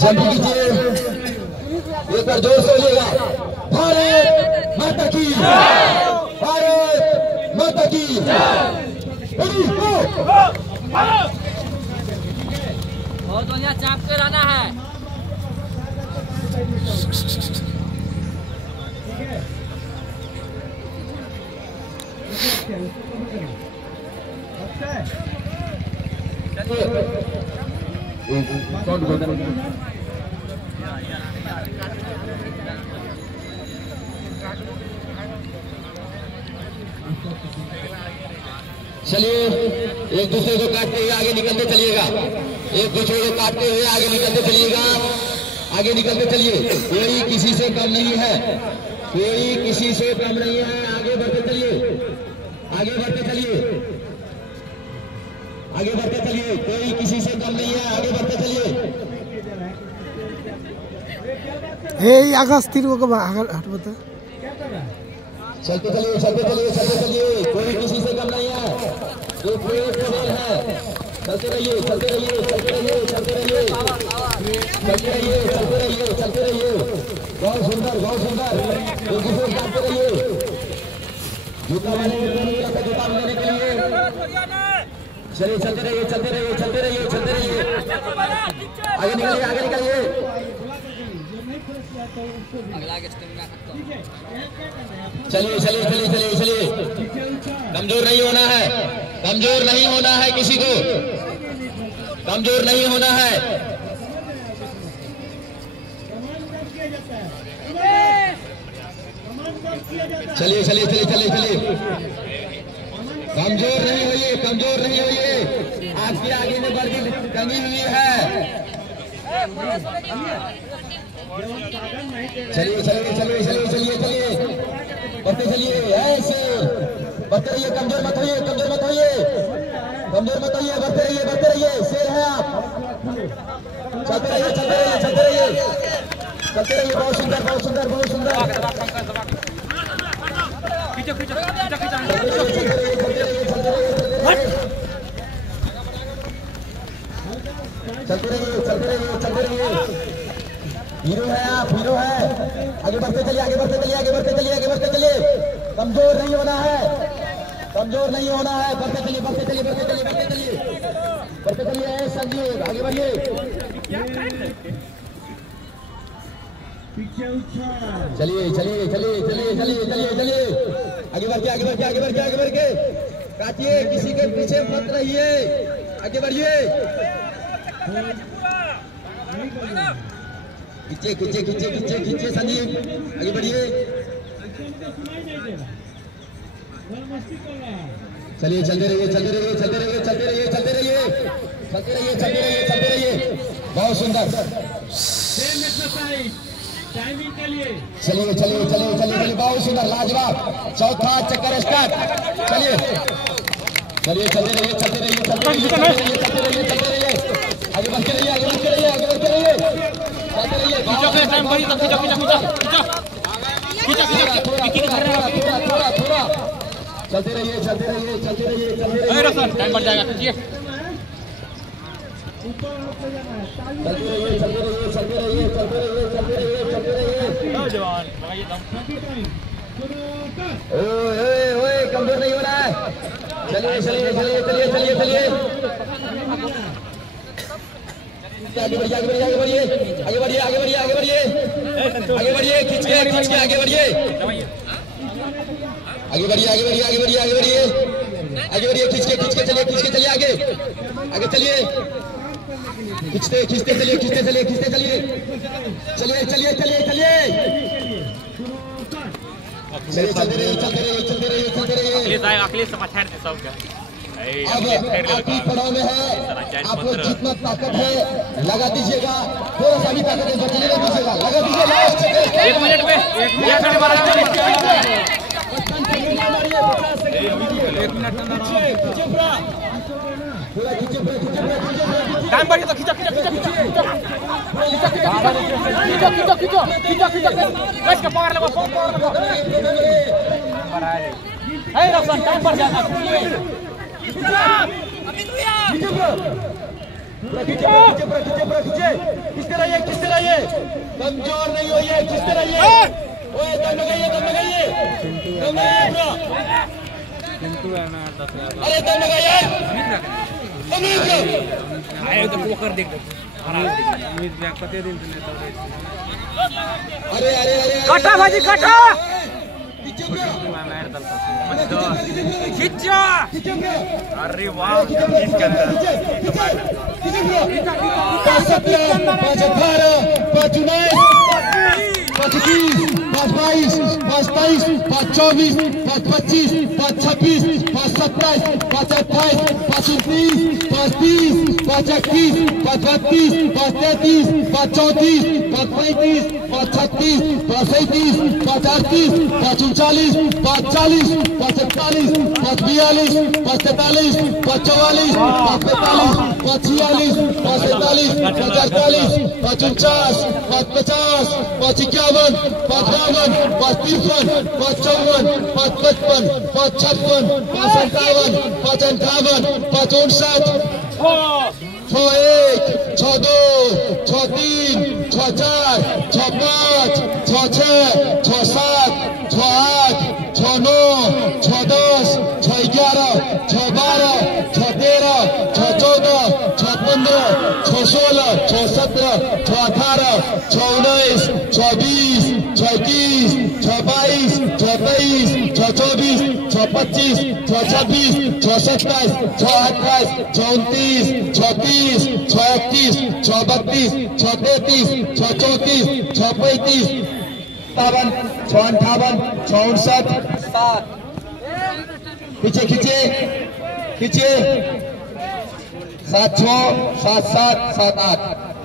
जल्दी कीजिए, एक बार जोर से बोलिएगा, भारत माता की, भारत माता की। बहुत बढ़िया चाप के रहना है। चलिए, एक दूसरे को काटते हुए आगे निकलते चलिएगा, एक दूसरे को काटते हुए आगे निकलते चलिएगा, आगे निकलते चलिए। कोई किसी से कम नहीं है, कोई किसी से कम नहीं है। आगे बढ़ते चलिए, आगे बढ़ते चलिए, आगे बढ़ते चलिए। कोई किसी से कम नहीं है, आगे बढ़ते चलिए। चलते चलिए, चलते चलिए, चलते चलिए। कोई किसी से कम नहीं है, एक खेल है। चलते रहिए, चलते रहिए, चलते रहिए, चलते रहिए, चलते रहिए, चलते रहिए, चलते रहिए। बहुत सुंदर, बहुत सुंदर। एक दूसरे को काटते रहिए। जूता वाले जूता लेने के लिए चलिए, चलते रहिए, चलते रहिए, चलते रहिए, चलते रहिए। आगे निकलिए, आगे निकलिए। चलिए, चलिए, चलिए, चलिए, चलिए। कमजोर नहीं होना है, कमजोर नहीं होना है, किसी को कमजोर नहीं होना है। चलिए, चलिए, चलिए, चलिए, चलिए। कमजोर नहीं होइए, कमजोर नहीं होइए। आपके आगे में वर्दी टंगी हुई है। चलिए, चलिए, चलिए, चलिए, चलिए, चलिए, बढ़ते चलिए, ऐसे बढ़ते रहिए। कमजोर मत होइए, कमजोर मत होइए, कमजोर मत होइए। बढ़ते रहिए, बढ़ते रहिए। शेर है आप। चलते रहिए, चलते रहिए, चलते रहिए, चलते रहिए। बहुत सुंदर, बहुत सुंदर, बहुत सुंदर। चलते रहिए, चलते रहिए, चलते रहिए। हीरो है आप, हीरो है। आगे बढ़ते चलिए, आगे बढ़ते चलिए, आगे बढ़ते चलिए, आगे बढ़ते चलिए। कमजोर नहीं होना है, कमजोर नहीं होना है। बढ़ते चलिए, बढ़ते चलिए, बढ़ते चलिए, बढ़ते चलिए, बढ़ते चलिए। संजीव आगे बढ़िए। चलिए, चलिए, चलिए, चलिए, चलिए, चलिए, चलिए। आगे बढ़ के, आगे बढ़ के, आगे बढ़ के, आगे बढ़ के काटिए। किसी के पीछे मत रहिए, आगे बढ़िए। खींचे, खींचे, खींचे, खींचे, खींचे संजीव, आगे बढ़िए। चलिए, चलते रहिए, चलते रहिए, चलते रहिए, चलते रहिए, चलते रहिए, चलते रहिए, चलते रहिए, चलते रहिए। बहुत सुंदर। चलिए, चलिए, चलिए, चलिए, बहुत सुंदर, लाजवाब। चौथा चक्कर स्टार्ट। चलिए, चलिए, चलते रहिए, चलते रहिए, चलते रहिए, चलते रहिए, चलते रहिए, चलते रहिए। आगे बढ़ते रहिए, आगे बढ़ते रहिए, आगे बढ़ते रहिए, चलते रहिए। टाइम बढ़ी तो खींचो, खींचो, खींचो, खींचो, खींचो, थोड़ा, थोड़ा। चलते रहिए, चलते रहिए, चलते रहिए, चलते रहिए। टाइम बढ़ जाएगा, खींचिए। चलते रहिए, चलते रहिए, चलते रहिए, चलते रहिए, चलते रहिए, चलते रहिए। जवान लगाइए दम। ओए, ओए, कमजोर नहीं होना है। चलिए, चलिए, चलिए, चलिए, चलिए, चलिए। आगे बढ़िए, आगे बढ़िए, आगे बढ़िए, आगे बढ़िए, आगे बढ़िए, आगे बढ़िए, आगे बढ़िए। खींच के, खींच के आगे बढ़िए, आगे बढ़िए, आगे बढ़िए, आगे बढ़िए, आगे बढ़िए, आगे बढ़िए। खींच के, खींच के चलिए, खींच के चलिए, आगे, आगे चलिए। खींचते, खींचते चलिए, खींचते चलिए, खींचते चलिए, चलिए, चलिए, चलिए, चलिए। चलते रहिए, चलते रहिए, चलते रहिए, चलते रहिए। अब आपकी पड़ाव में है, आपको जितना ताकत है लगा दीजिएगा। थोड़ा सा भी ताकत है, बचने नहीं दीजिएगा, लगा दीजिए। लास्ट 1 मिनट में 1 मिनट पूरा खींचे, पूरा खींचे। टाइम बढ़िए तो खींचो, खींचो, खींचो, खींचो, खींचो, खींचो, खींचो, खींचो, बस का पकड़ लो, पकड़ लो। हे रोशन, टाइम बढ़ जाएगा। खींचते रहिए कमजोर नहीं होइए, खींचते रहिए। ओए दम लगाइए ब्रो, अरे दम लगाइए, आए तो पोकर देख अरे काटा भाजी काटा खींचा। अरे वाह, इसके अंदर 5-19, 5-20, 5-22, 5-23, 5-24, 5-25, 5-27, 5-28, 5-29, 5-30, 5-31, 5-32, 5-33, 5-34, 5-35, 5-36, 5-37, 5-38, 5-39, 5-40, 5-41, 5-42, 5-43, 5-44, 5-45, 5-46, 5-47, 5-48, 5-49, 5-50, 5-51, 5-52, 5-53, 5-54, 5-55, 5-56, 5-57, 5-58, 5-59, 6-1, 6-2, 6-3, 6-4, 6-5, 6-6, 6-7, 6-8, 6-9, 6-10, 6-11, 6-12, 6-13, 6-14, 6-15, 6-16, 6-17, 6-18, 6-19, 6-20, 6-21, 6-22, 6-23, 6-24, 6-25, 6-26, 6-27, 6-28, 6-29, 6-30, 6-31, 6-32, 6-33, 6-34, 6-35, 57, 6-58, 6-59, 7 खींचे 7-6, 7-7, 7-8